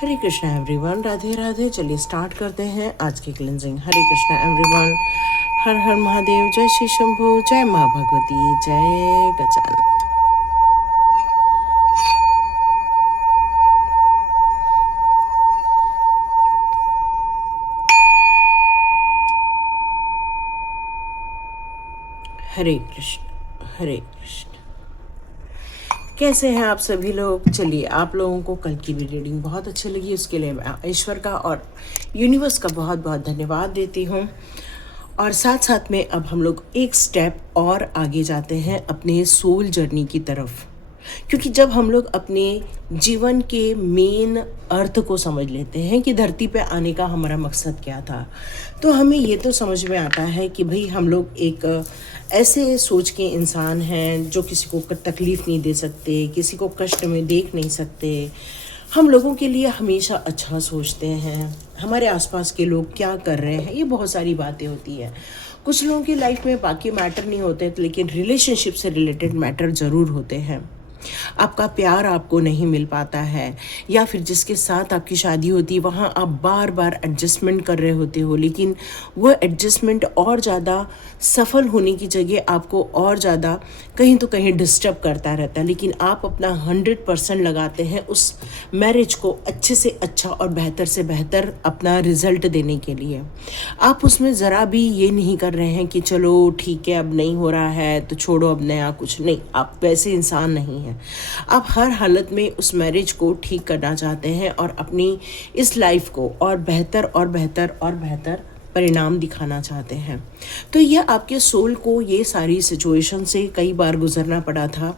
हरे Krishna everyone, Radhe Radhe. चलिए start करते हैं आज की क्लिनजिंग। हरे कृष्णा एवरीवन, हर हर महादेव, जय श्री शंभू, जय माँ भगवती, जय गजानन। हरे कृष्ण हरे कृष्ण। कैसे हैं आप सभी लोग? चलिए, आप लोगों को कल की भी रीडिंग बहुत अच्छी लगी, उसके लिए मैं ईश्वर का और यूनिवर्स का बहुत बहुत धन्यवाद देती हूँ। और साथ साथ में अब हम लोग एक स्टेप और आगे जाते हैं अपने सोल जर्नी की तरफ, क्योंकि जब हम लोग अपने जीवन के मेन अर्थ को समझ लेते हैं कि धरती पे आने का हमारा मकसद क्या था, तो हमें ये तो समझ में आता है कि भाई हम लोग एक ऐसे सोच के इंसान हैं जो किसी को तकलीफ़ नहीं दे सकते, किसी को कष्ट में देख नहीं सकते। हम लोगों के लिए हमेशा अच्छा सोचते हैं, हमारे आसपास के लोग क्या कर रहे हैं, ये बहुत सारी बातें होती है। कुछ लोगों की लाइफ में बाकी मैटर नहीं होते, लेकिन रिलेशनशिप से रिलेटेड मैटर ज़रूर होते हैं। आपका प्यार आपको नहीं मिल पाता है, या फिर जिसके साथ आपकी शादी होती है वहाँ आप बार बार एडजस्टमेंट कर रहे होते हो, लेकिन वो एडजस्टमेंट और ज़्यादा सफल होने की जगह आपको और ज़्यादा कहीं तो कहीं डिस्टर्ब करता रहता है। लेकिन आप अपना 100% लगाते हैं उस मैरिज को अच्छे से अच्छा और बेहतर से बेहतर अपना रिजल्ट देने के लिए। आप उसमें ज़रा भी ये नहीं कर रहे हैं कि चलो ठीक है, अब नहीं हो रहा है तो छोड़ो, अब नया कुछ नहीं। आप वैसे इंसान नहीं हैं। आप हर हालत में उस मैरिज को ठीक करना चाहते हैं और अपनी इस लाइफ को और बेहतर और बेहतर और बेहतर परिणाम दिखाना चाहते हैं। तो यह आपके सोल को ये सारी सिचुएशन से कई बार गुजरना पड़ा था,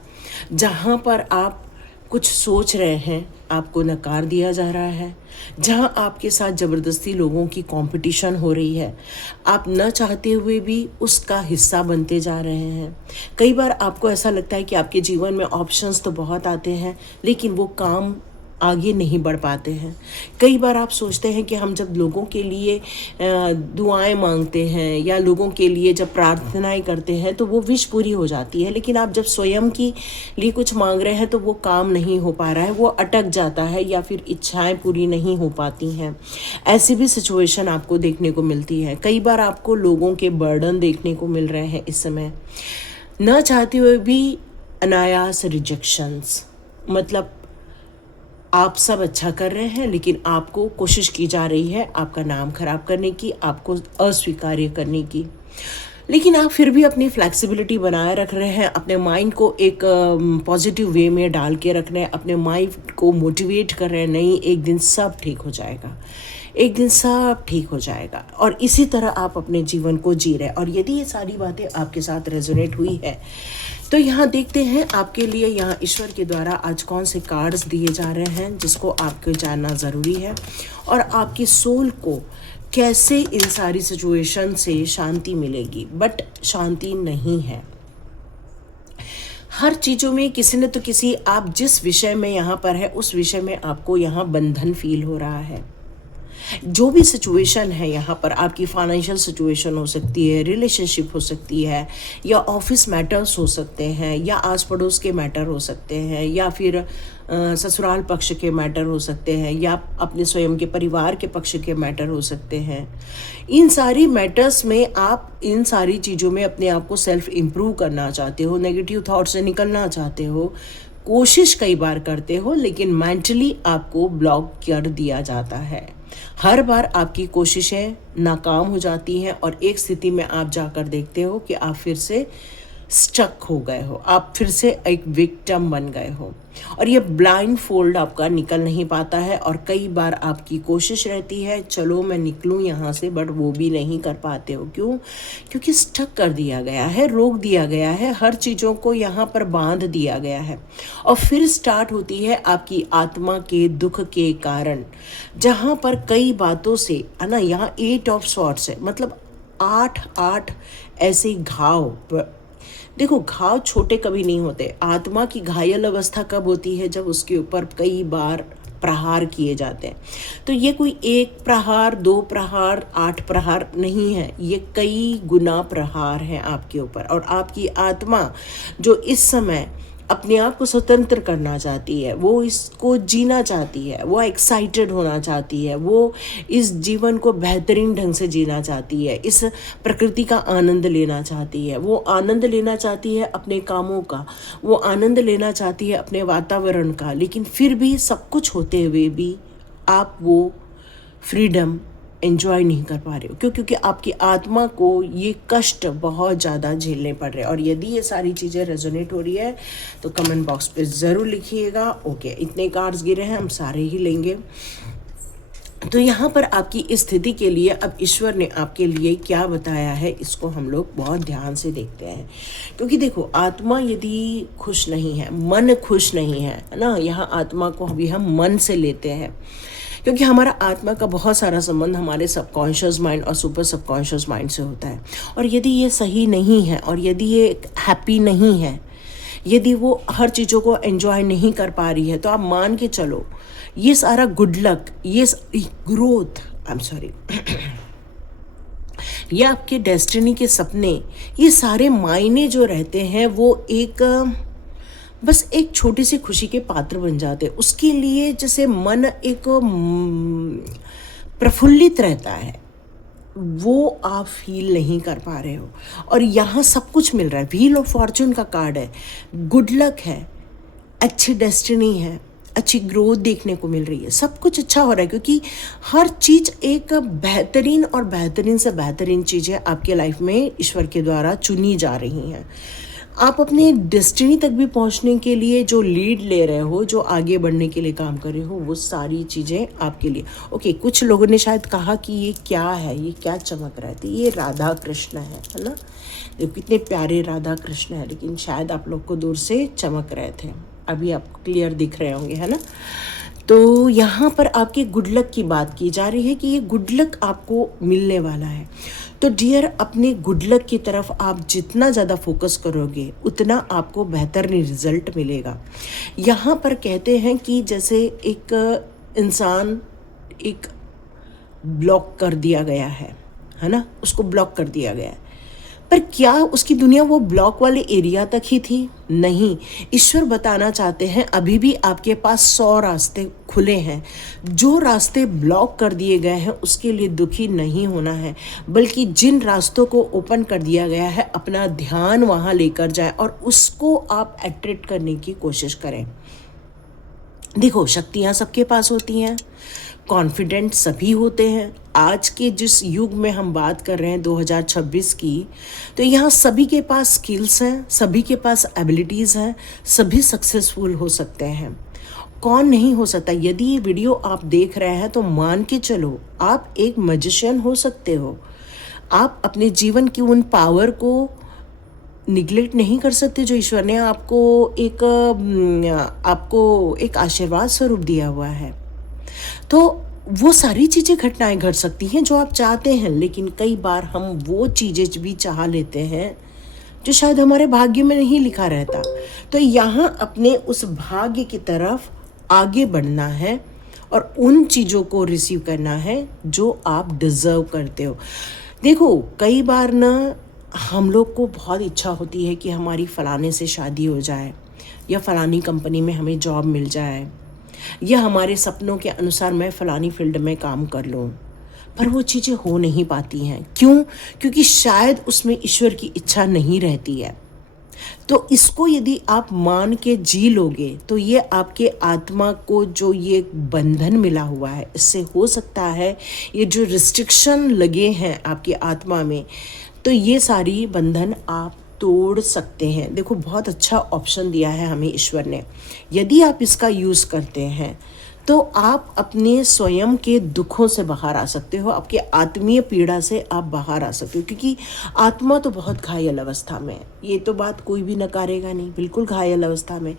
जहाँ पर आप कुछ सोच रहे हैं, आपको नकार दिया जा रहा है, जहां आपके साथ ज़बरदस्ती लोगों की कंपटीशन हो रही है, आप न चाहते हुए भी उसका हिस्सा बनते जा रहे हैं। कई बार आपको ऐसा लगता है कि आपके जीवन में ऑप्शंस तो बहुत आते हैं, लेकिन वो काम आगे नहीं बढ़ पाते हैं। कई बार आप सोचते हैं कि हम जब लोगों के लिए दुआएं मांगते हैं या लोगों के लिए जब प्रार्थनाएं करते हैं तो वो विश पूरी हो जाती है, लेकिन आप जब स्वयं की लिए कुछ मांग रहे हैं तो वो काम नहीं हो पा रहा है, वो अटक जाता है या फिर इच्छाएं पूरी नहीं हो पाती हैं। ऐसी भी सिचुएशन आपको देखने को मिलती है। कई बार आपको लोगों के बर्डन देखने को मिल रहे हैं इस समय, न चाहते हुए भी अनायास रिजेक्शंस। मतलब आप सब अच्छा कर रहे हैं, लेकिन आपको कोशिश की जा रही है आपका नाम खराब करने की, आपको अस्वीकार्य करने की। लेकिन आप फिर भी अपनी फ्लेक्सिबिलिटी बनाए रख रहे हैं, अपने माइंड को एक पॉजिटिव वे में डाल के रख रहे हैं, अपने माइंड को मोटिवेट कर रहे हैं, नहीं एक दिन सब ठीक हो जाएगा, एक दिन सब ठीक हो जाएगा। और इसी तरह आप अपने जीवन को जी रहे हैं। और यदि ये सारी बातें आपके साथ रेजोनेट हुई है तो यहाँ देखते हैं आपके लिए यहाँ ईश्वर के द्वारा आज कौन से कार्ड्स दिए जा रहे हैं जिसको आपको जानना ज़रूरी है, और आपकी सोल को कैसे इन सारी सिचुएशन से शांति मिलेगी। बट शांति नहीं है हर चीज़ों में, किसी न तो किसी, आप जिस विषय में यहाँ पर है उस विषय में आपको यहाँ बंधन फील हो रहा है। जो भी सिचुएशन है यहाँ पर, आपकी फाइनेंशियल सिचुएशन हो सकती है, रिलेशनशिप हो सकती है, या ऑफिस मैटर्स हो सकते हैं, या आस पड़ोस के मैटर हो सकते हैं, या फिर ससुराल पक्ष के मैटर हो सकते हैं, या अपने स्वयं के परिवार के पक्ष के मैटर हो सकते हैं। इन सारी मैटर्स में आप इन सारी चीज़ों में अपने आप को सेल्फ इम्प्रूव करना चाहते हो, नेगेटिव थॉट से निकलना चाहते हो, कोशिश कई बार करते हो, लेकिन मेंटली आपको ब्लॉक कर दिया जाता है। हर बार आपकी कोशिशें नाकाम हो जाती हैं और एक स्थिति में आप जाकर देखते हो कि आप फिर से स्टक हो गए हो, आप फिर से एक विक्टिम बन गए हो, और ये ब्लाइंड फोल्ड आपका निकल नहीं पाता है। और कई बार आपकी कोशिश रहती है चलो मैं निकलूं यहाँ से, बट वो भी नहीं कर पाते हो। क्यों? क्योंकि स्टक कर दिया गया है, रोक दिया गया है, हर चीज़ों को यहाँ पर बांध दिया गया है। और फिर स्टार्ट होती है आपकी आत्मा के दुख के कारण, जहाँ पर कई बातों से है ना, यहाँ 8 ऑफ सॉर्ट्स है, मतलब 8 ऐसे घाव। देखो, घाव छोटे कभी नहीं होते। आत्मा की घायल अवस्था कब होती है? जब उसके ऊपर कई बार प्रहार किए जाते हैं। तो ये कोई 1 प्रहार, 2 प्रहार, 8 प्रहार नहीं है, ये कई गुना प्रहार हैं आपके ऊपर। और आपकी आत्मा जो इस समय अपने आप को स्वतंत्र करना चाहती है, वो इसको जीना चाहती है, वो एक्साइटेड होना चाहती है, वो इस जीवन को बेहतरीन ढंग से जीना चाहती है, इस प्रकृति का आनंद लेना चाहती है, वो आनंद लेना चाहती है अपने कामों का, वो आनंद लेना चाहती है अपने वातावरण का। लेकिन फिर भी सब कुछ होते हुए भी आप वो फ्रीडम एंजॉय नहीं कर पा रहे हो। क्यों? क्योंकि आपकी आत्मा को ये कष्ट बहुत ज़्यादा झेलने पड़ रहे हैं। और यदि ये सारी चीज़ें रेजोनेट हो रही है तो कमेंट बॉक्स पे ज़रूर लिखिएगा। ओके, इतने कार्ड्स गिरे हैं, हम सारे ही लेंगे। तो यहाँ पर आपकी इस स्थिति के लिए अब ईश्वर ने आपके लिए क्या बताया है, इसको हम लोग बहुत ध्यान से देखते हैं। क्योंकि देखो, आत्मा यदि खुश नहीं है, मन खुश नहीं है ना, यहाँ आत्मा को अभी हम मन से लेते हैं, क्योंकि हमारा आत्मा का बहुत सारा संबंध हमारे सबकॉन्शियस माइंड और सुपर सबकॉन्शियस माइंड से होता है। और यदि ये सही नहीं है और यदि ये हैप्पी नहीं है, यदि वो हर चीज़ों को एंजॉय नहीं कर पा रही है, तो आप मान के चलो ये सारा गुड लक, ये ग्रोथ, आई एम सॉरी, ये आपके डेस्टिनी के सपने, ये सारे मायने जो रहते हैं वो एक बस एक छोटी सी खुशी के पात्र बन जाते हैं। उसके लिए जैसे मन एक प्रफुल्लित रहता है, वो आप फील नहीं कर पा रहे हो। और यहाँ सब कुछ मिल रहा है, व्हील ऑफ फॉर्चून का कार्ड है, गुड लक है, अच्छी डेस्टिनी है, अच्छी ग्रोथ देखने को मिल रही है, सब कुछ अच्छा हो रहा है। क्योंकि हर चीज़ एक बेहतरीन और बेहतरीन से बेहतरीन चीज़ें आपके लाइफ में ईश्वर के द्वारा चुनी जा रही हैं। आप अपने डेस्टिनी तक भी पहुंचने के लिए जो लीड ले रहे हो, जो आगे बढ़ने के लिए काम कर रहे हो, वो सारी चीज़ें आपके लिए। ओके, कुछ लोगों ने शायद कहा कि ये क्या है, ये क्या चमक रहा है। ये राधा कृष्ण है ना। देखो कितने प्यारे राधा कृष्ण है, लेकिन शायद आप लोग को दूर से चमक रहे थे, अभी आपको क्लियर दिख रहे होंगे, है ना। तो यहाँ पर आपके गुड लक की बात की जा रही है कि ये गुड लक आपको मिलने वाला है। तो डियर, अपने गुड लक की तरफ आप जितना ज़्यादा फोकस करोगे उतना आपको बेहतर रिजल्ट मिलेगा। यहाँ पर कहते हैं कि जैसे एक इंसान एक ब्लॉक कर दिया गया है ना, उसको ब्लॉक कर दिया गया है, पर क्या उसकी दुनिया वो ब्लॉक वाले एरिया तक ही थी? नहीं। ईश्वर बताना चाहते हैं अभी भी आपके पास 100 रास्ते खुले हैं। जो रास्ते ब्लॉक कर दिए गए हैं उसके लिए दुखी नहीं होना है, बल्कि जिन रास्तों को ओपन कर दिया गया है अपना ध्यान वहाँ लेकर जाएं और उसको आप अट्रैक्ट करने की कोशिश करें। देखो, शक्तियाँ सबके पास होती हैं, कॉन्फिडेंट सभी होते हैं। आज के जिस युग में हम बात कर रहे हैं 2026 की, तो यहाँ सभी के पास स्किल्स हैं, सभी के पास एबिलिटीज़ हैं, सभी सक्सेसफुल हो सकते हैं। कौन नहीं हो सकता? यदि ये वीडियो आप देख रहे हैं तो मान के चलो आप एक मैजिशियन हो सकते हो। आप अपने जीवन की उन पावर को निगलेक्ट नहीं कर सकते जो ईश्वर ने आपको एक आशीर्वाद स्वरूप दिया हुआ है। तो वो सारी चीज़ें, घटनाएं घट सकती हैं जो आप चाहते हैं, लेकिन कई बार हम वो चीज़ें भी चाह लेते हैं जो शायद हमारे भाग्य में नहीं लिखा रहता। तो यहाँ अपने उस भाग्य की तरफ आगे बढ़ना है और उन चीज़ों को रिसीव करना है जो आप डिज़र्व करते हो। देखो, कई बार ना हम लोग को बहुत इच्छा होती है कि हमारी फ़लाने से शादी हो जाए, या फ़लानी कंपनी में हमें जॉब मिल जाए, या हमारे सपनों के अनुसार मैं फ़लानी फील्ड में काम कर लूँ, पर वो चीज़ें हो नहीं पाती हैं। क्यों? क्योंकि शायद उसमें ईश्वर की इच्छा नहीं रहती है। तो इसको यदि आप मान के जी लोगे तो ये आपके आत्मा को जो ये बंधन मिला हुआ है, इससे हो सकता है ये जो रिस्ट्रिक्शन लगे हैं आपकी आत्मा में, तो ये सारी बंधन आप तोड़ सकते हैं। देखो, बहुत अच्छा ऑप्शन दिया है हमें ईश्वर ने। यदि आप इसका यूज़ करते हैं तो आप अपने स्वयं के दुखों से बाहर आ सकते हो, आपके आत्मीय पीड़ा से आप बाहर आ सकते हो। क्योंकि आत्मा तो बहुत घायल अवस्था में है, ये तो बात कोई भी नकारेगा नहीं, बिल्कुल घायल अवस्था में।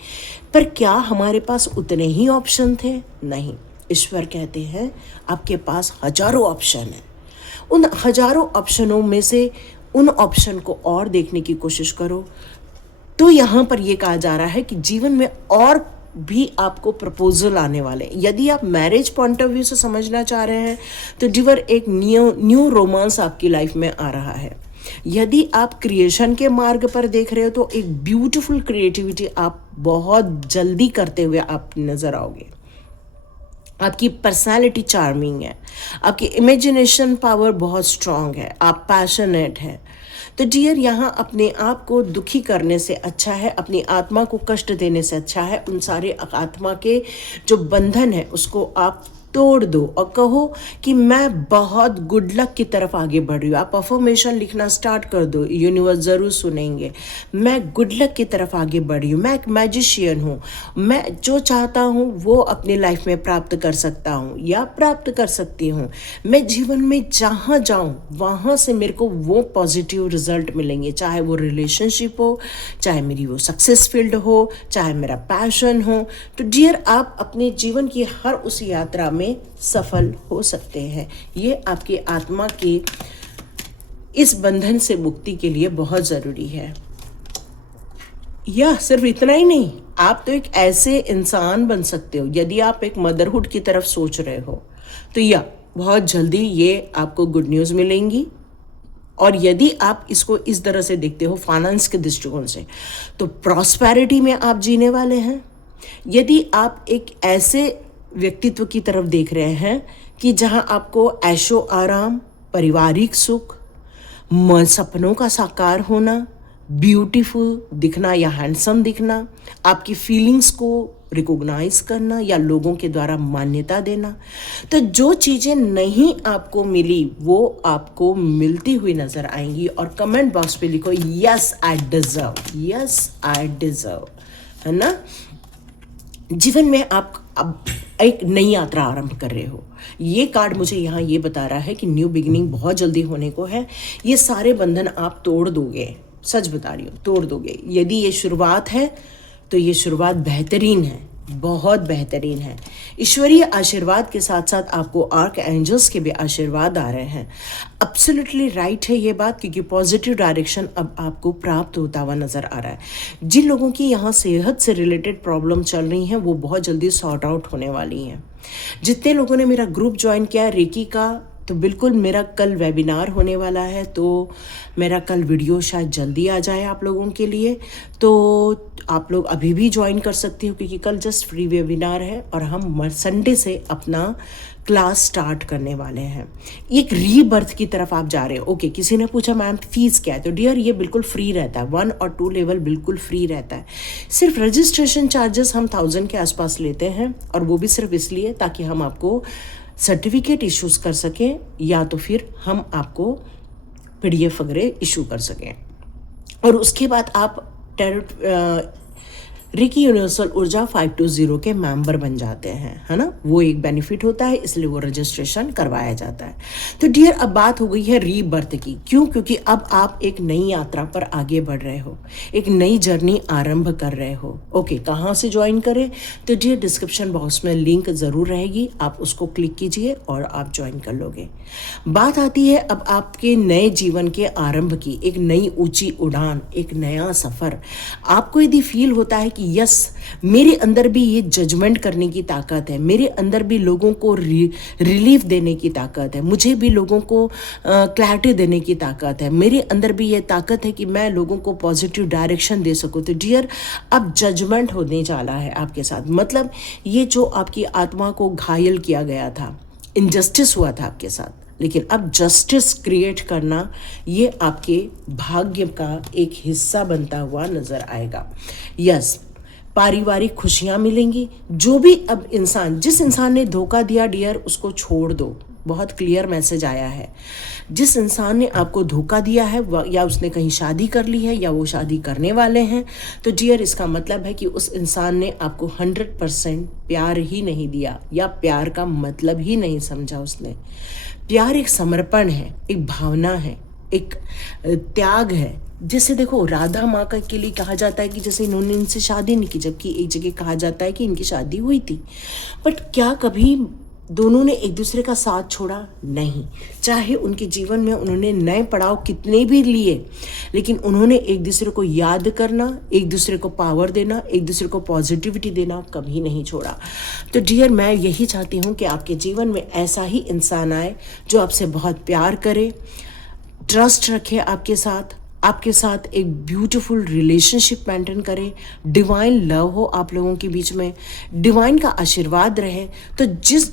पर क्या हमारे पास उतने ही ऑप्शन थे? नहीं। ईश्वर कहते हैं आपके पास हजारों ऑप्शन हैं। उन हजारों ऑप्शनों में से उन ऑप्शन को और देखने की कोशिश करो। तो यहाँ पर ये कहा जा रहा है कि जीवन में और भी आपको प्रपोजल आने वाले। यदि आप मैरिज पॉइंट ऑफ व्यू से समझना चाह रहे हैं तो डिवर एक न्यू रोमांस आपकी लाइफ में आ रहा है। यदि आप क्रिएशन के मार्ग पर देख रहे हो तो एक ब्यूटीफुल क्रिएटिविटी आप बहुत जल्दी करते हुए आप नजर आओगे। आपकी पर्सनालिटी चार्मिंग है, आपकी इमेजिनेशन पावर बहुत स्ट्रांग है, आप पैशनेट हैं। तो डियर, यहाँ अपने आप को दुखी करने से अच्छा है, अपनी आत्मा को कष्ट देने से अच्छा है उन सारे आत्मा के जो बंधन है उसको आप तोड़ दो और कहो कि मैं बहुत गुड लक की तरफ आगे बढ़ रही हूँ। आप अफर्मेशन लिखना स्टार्ट कर दो, यूनिवर्स ज़रूर सुनेंगे। मैं गुड लक की तरफ आगे बढ़ रही हूँ, मैं एक मैजिशियन हूँ, मैं जो चाहता हूँ वो अपनी लाइफ में प्राप्त कर सकता हूँ या प्राप्त कर सकती हूँ। मैं जीवन में जहाँ जाऊँ वहाँ से मेरे को वो पॉजिटिव रिजल्ट मिलेंगे, चाहे वो रिलेशनशिप हो, चाहे मेरी वो सक्सेस फील्ड हो, चाहे मेरा पैशन हो। तो डियर, आप अपने जीवन की हर उस यात्रा में सफल हो सकते हैं। ये आपकी आत्मा के इस बंधन से मुक्ति के लिए बहुत जरूरी है। यह सिर्फ इतना ही नहीं, आप तो एक ऐसे इंसान बन सकते हो, यदि आप एक मदरहुड की तरफ सोच रहे हो तो यह बहुत जल्दी ये आपको गुड न्यूज़ मिलेंगी। और यदि आप इसको इस तरह से देखते हो फाइनेंस के दृष्टिकोण से, तो प्रॉस्पेरिटी में आप जीने वाले हैं। यदि आप एक ऐसे व्यक्तित्व की तरफ देख रहे हैं कि जहां आपको ऐशो आराम, पारिवारिक सुख, सपनों का साकार होना, ब्यूटीफुल दिखना या हैंडसम दिखना, आपकी फीलिंग्स को रिकॉग्नाइज करना या लोगों के द्वारा मान्यता देना, तो जो चीज़ें नहीं आपको मिली वो आपको मिलती हुई नजर आएंगी। और कमेंट बॉक्स पे लिखो yes I deserve, yes I deserve, है ना। जीवन में आप अब एक नई यात्रा आरंभ कर रहे हो। ये कार्ड मुझे यहाँ ये बता रहा है कि न्यू बिगिनिंग बहुत जल्दी होने को है। ये सारे बंधन आप तोड़ दोगे, सच बता रही हूँ, तोड़ दोगे। यदि ये शुरुआत है तो ये शुरुआत बेहतरीन है, बहुत बेहतरीन है। ईश्वरीय आशीर्वाद के साथ साथ आपको आर्क एंजल्स के भी आशीर्वाद आ रहे हैं। एब्सोल्युटली राइट है ये बात, क्योंकि पॉजिटिव डायरेक्शन अब आपको प्राप्त होता हुआ नज़र आ रहा है। जिन लोगों की यहाँ सेहत से रिलेटेड प्रॉब्लम चल रही हैं वो बहुत जल्दी सॉर्ट आउट होने वाली हैं। जितने लोगों ने मेरा ग्रुप ज्वाइन किया रेकी का, तो बिल्कुल मेरा कल वेबिनार होने वाला है, तो मेरा कल वीडियो शायद जल्दी आ जाए आप लोगों के लिए। तो आप लोग अभी भी ज्वाइन कर सकते हो, क्योंकि कल जस्ट फ्री वेबिनार है और हम संडे से अपना क्लास स्टार्ट करने वाले हैं। एक रीबर्थ की तरफ आप जा रहे हो। ओके, किसी ने पूछा मैम फीस क्या है, तो डियर ये बिल्कुल फ्री रहता है, 1 और 2 लेवल बिल्कुल फ्री रहता है। सिर्फ रजिस्ट्रेशन चार्जेस हम 1000 के आसपास लेते हैं, और वो भी सिर्फ इसलिए ताकि हम आपको सर्टिफिकेट इश्यूज कर सकें या तो फिर हम आपको PDF वगैरह इशू कर सकें। और उसके बाद आप रेकी यूनिवर्सल ऊर्जा 520 के मेंबर बन जाते हैं, है ना। वो एक बेनिफिट होता है, इसलिए वो रजिस्ट्रेशन करवाया जाता है। तो डियर, अब बात हो गई है रीबर्थ की। क्यों? क्योंकि अब आप एक नई यात्रा पर आगे बढ़ रहे हो, एक नई जर्नी आरंभ कर रहे हो। ओके, कहाँ से ज्वाइन करें? तो डियर, डिस्क्रिप्शन बॉक्स में लिंक ज़रूर रहेगी, आप उसको क्लिक कीजिए और आप ज्वाइन कर लोगे। बात आती है अब आपके नए जीवन के आरंभ की, एक नई ऊंची उड़ान, एक नया सफ़र। आपको यदि फील होता है कि यस, मेरे अंदर भी ये जजमेंट करने की ताकत है, मेरे अंदर भी लोगों को रिलीफ देने की ताकत है, मुझे भी लोगों को क्लैरिटी देने की ताकत है, मेरे अंदर भी ये ताकत है कि मैं लोगों को पॉजिटिव डायरेक्शन दे सकूं, तो डियर अब जजमेंट होने वाला है आपके साथ। मतलब ये जो आपकी आत्मा को घायल किया गया था, इनजस्टिस हुआ था आपके साथ, लेकिन अब जस्टिस क्रिएट करना ये आपके भाग्य का एक हिस्सा बनता हुआ नजर आएगा। यस, पारिवारिक खुशियां मिलेंगी। जो भी अब इंसान, जिस इंसान ने धोखा दिया डियर, उसको छोड़ दो। बहुत क्लियर मैसेज आया है। जिस इंसान ने आपको धोखा दिया है या उसने कहीं शादी कर ली है या वो शादी करने वाले हैं, तो डियर इसका मतलब है कि उस इंसान ने आपको 100% प्यार ही नहीं दिया, या प्यार का मतलब ही नहीं समझा उसने। प्यार एक समर्पण है, एक भावना है, एक त्याग है। जैसे देखो, राधा माँ का के लिए कहा जाता है कि जैसे इन्होंने इनसे शादी नहीं की, जबकि एक जगह कहा जाता है कि इनकी शादी हुई थी। बट क्या कभी दोनों ने एक दूसरे का साथ छोड़ा? नहीं। चाहे उनके जीवन में उन्होंने नए पड़ाव कितने भी लिए, लेकिन उन्होंने एक दूसरे को याद करना, एक दूसरे को पावर देना, एक दूसरे को पॉजिटिविटी देना कभी नहीं छोड़ा। तो डियर, मैं यही चाहती हूँ कि आपके जीवन में ऐसा ही इंसान आए जो आपसे बहुत प्यार करे, ट्रस्ट रखे आपके साथ एक ब्यूटीफुल रिलेशनशिप मेंटेन करें, डिवाइन लव हो आप लोगों के बीच में, डिवाइन का आशीर्वाद रहे। तो जिस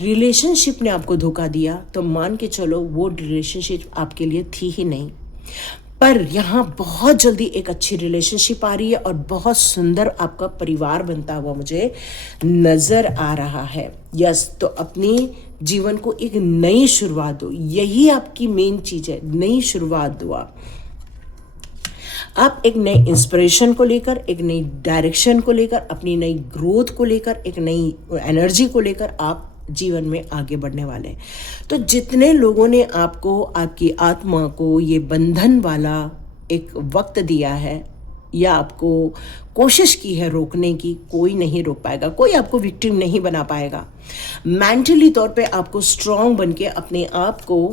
रिलेशनशिप ने आपको धोखा दिया तो मान के चलो वो रिलेशनशिप आपके लिए थी ही नहीं, पर यहाँ बहुत जल्दी एक अच्छी रिलेशनशिप आ रही है और बहुत सुंदर आपका परिवार बनता हुआ मुझे नज़र आ रहा है। यस, तो अपनी जीवन को एक नई शुरुआत दो, यही आपकी मेन चीज़ है, नई शुरुआत दो। आप एक नए इंस्पिरेशन को लेकर, एक नई डायरेक्शन को लेकर, अपनी नई ग्रोथ को लेकर, एक नई एनर्जी को लेकर आप जीवन में आगे बढ़ने वाले हैं। तो जितने लोगों ने आपको, आपकी आत्मा को ये बंधन वाला एक वक्त दिया है या आपको कोशिश की है रोकने की, कोई नहीं रोक पाएगा, कोई आपको विक्टिम नहीं बना पाएगा। मेंटली तौर पे आपको स्ट्रांग बन के अपने आप को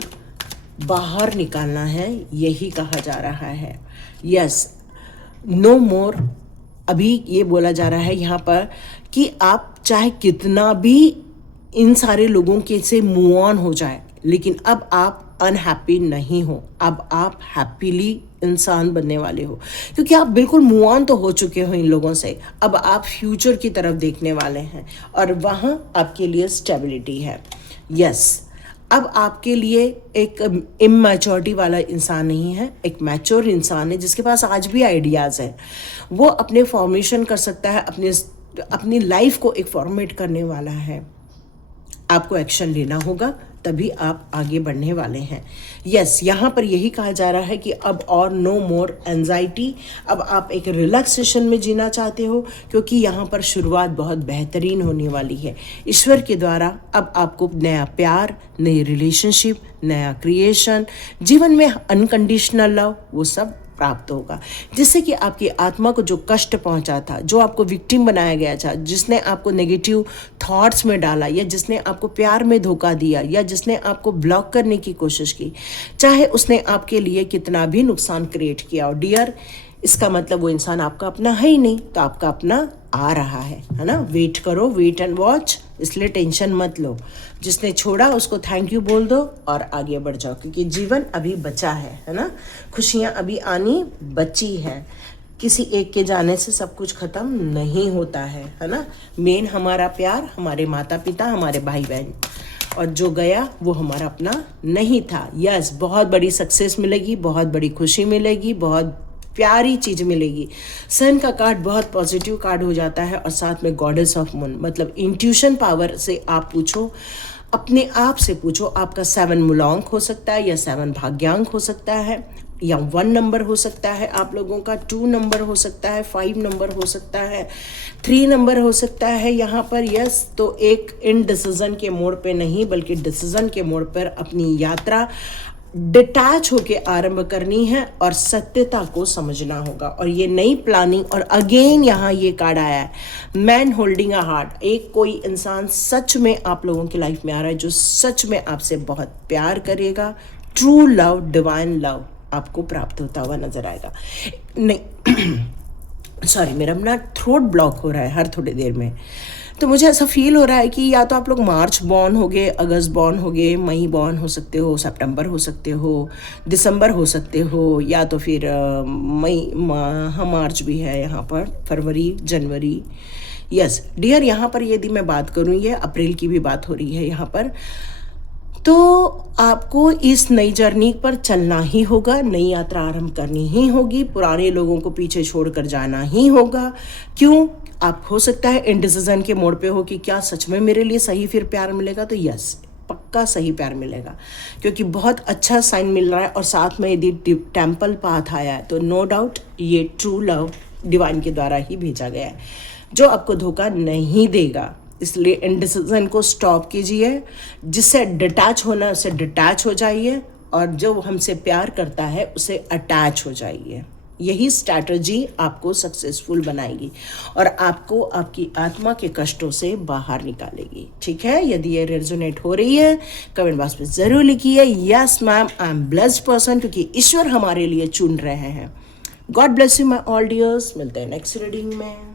बाहर निकालना है, यही कहा जा रहा है। यस, नो मोर। अभी ये बोला जा रहा है यहाँ पर कि आप चाहे कितना भी इन सारे लोगों के से मूव ऑन हो जाए, लेकिन अब आप अनहैप्पी नहीं हो, अब आप हैप्पीली इंसान बनने वाले हो, क्योंकि आप बिल्कुल मूव ऑन तो हो चुके हो इन लोगों से। अब आप फ्यूचर की तरफ देखने वाले हैं और वहाँ आपके लिए स्टेबिलिटी है। यस, अब आपके लिए एक इमैच्योरिटी वाला इंसान नहीं है, एक मैच्योर इंसान है जिसके पास आज भी आइडियाज़ है। वो अपने फॉर्मेशन कर सकता है, अपनी लाइफ को एक फॉर्मेट करने वाला है। आपको एक्शन लेना होगा, तभी आप आगे बढ़ने वाले हैं। यस, यहाँ पर यही कहा जा रहा है कि अब और नो मोर एंजाइटी। अब आप एक रिलैक्सेशन में जीना चाहते हो, क्योंकि यहाँ पर शुरुआत बहुत बेहतरीन होने वाली है ईश्वर के द्वारा। अब आपको नया प्यार, नई रिलेशनशिप, नया क्रिएशन, जीवन में अनकंडीशनल लव, वो सब प्राप्त होगा, जिससे कि आपकी आत्मा को जो कष्ट पहुंचा था, जो आपको विक्टिम बनाया गया था, जिसने आपको नेगेटिव थॉट्स में डाला, या जिसने आपको प्यार में धोखा दिया, या जिसने आपको ब्लॉक करने की कोशिश की, चाहे उसने आपके लिए कितना भी नुकसान क्रिएट किया हो, डियर, इसका मतलब वो इंसान आपका अपना है ही नहीं, तो आपका अपना आ रहा है ना। वेट करो, वेट एंड वॉच, इसलिए टेंशन मत लो। जिसने छोड़ा उसको थैंक यू बोल दो और आगे बढ़ जाओ, क्योंकि जीवन अभी बचा है ना। खुशियाँ अभी आनी बची है। किसी एक के जाने से सब कुछ ख़त्म नहीं होता है ना। मेन हमारा प्यार, हमारे माता पिता, हमारे भाई बहन, और जो गया वो हमारा अपना नहीं था। यस, बहुत बड़ी सक्सेस मिलेगी, बहुत बड़ी खुशी मिलेगी, बहुत प्यारी चीज़ मिलेगी। सन का कार्ड बहुत पॉजिटिव कार्ड हो जाता है, और साथ में गॉडेस ऑफ मून, मतलब इंट्यूशन पावर से आप पूछो, अपने आप से पूछो। आपका 7 मूलांक हो सकता है, या 7 भाग्यांक हो सकता है, या 1 नंबर हो सकता है आप लोगों का, 2 नंबर हो सकता है, 5 नंबर हो सकता है, 3 नंबर हो सकता है यहाँ पर। यस, तो एक इनडिसीजन के मोड़ पे नहीं, बल्कि डिसीजन के मोड़ पर अपनी यात्रा डिटैच होके आरंभ करनी है और सत्यता को समझना होगा। और ये नई प्लानिंग, और अगेन यहाँ ये कार्ड आया है, मैन होल्डिंग अ हार्ट। एक कोई इंसान सच में आप लोगों की लाइफ में आ रहा है, जो सच में आपसे बहुत प्यार करेगा। ट्रू लव, डिवाइन लव आपको प्राप्त होता हुआ नजर आएगा। नहीं सॉरी, मेरा अपना थ्रोट ब्लॉक हो रहा है हर थोड़ी देर में, तो मुझे ऐसा फील हो रहा है कि या तो आप लोग मार्च बॉर्न हो गए, अगस्त बॉर्न हो गए, मई बॉर्न हो सकते हो, सितंबर हो सकते हो, दिसंबर हो सकते हो, या तो फिर मार्च भी है यहाँ पर, फरवरी, जनवरी। यस डियर, यहाँ पर यदि मैं बात करूँ, ये अप्रैल की भी बात हो रही है यहाँ पर, तो आपको इस नई जर्नी पर चलना ही होगा, नई यात्रा आरंभ करनी ही होगी, पुराने लोगों को पीछे छोड़कर जाना ही होगा। क्यों? आप हो सकता है इंडिसीजन के मोड़ पे हो कि क्या सच में मेरे लिए सही फिर प्यार मिलेगा, तो यस, पक्का सही प्यार मिलेगा, क्योंकि बहुत अच्छा साइन मिल रहा है। और साथ में यदि टेम्पल पाथ आया है, तो नो डाउट ये ट्रू लव डिवाइन के द्वारा ही भेजा गया है, जो आपको धोखा नहीं देगा। इसलिए इंडिसीजन को स्टॉप कीजिए, जिससे डिटैच होना उससे डिटैच हो जाइए, और जो हमसे प्यार करता है उसे अटैच हो जाइए। यही स्ट्रैटेजी आपको सक्सेसफुल बनाएगी और आपको आपकी आत्मा के कष्टों से बाहर निकालेगी। ठीक है, यदि ये रेजोनेट हो रही है कमेंट बॉक्स में ज़रूर लिखिए yes ma'am, I am blessed person, क्योंकि ईश्वर हमारे लिए चुन रहे हैं। God bless you my all dears. मिलते हैं नेक्स्ट रीडिंग में।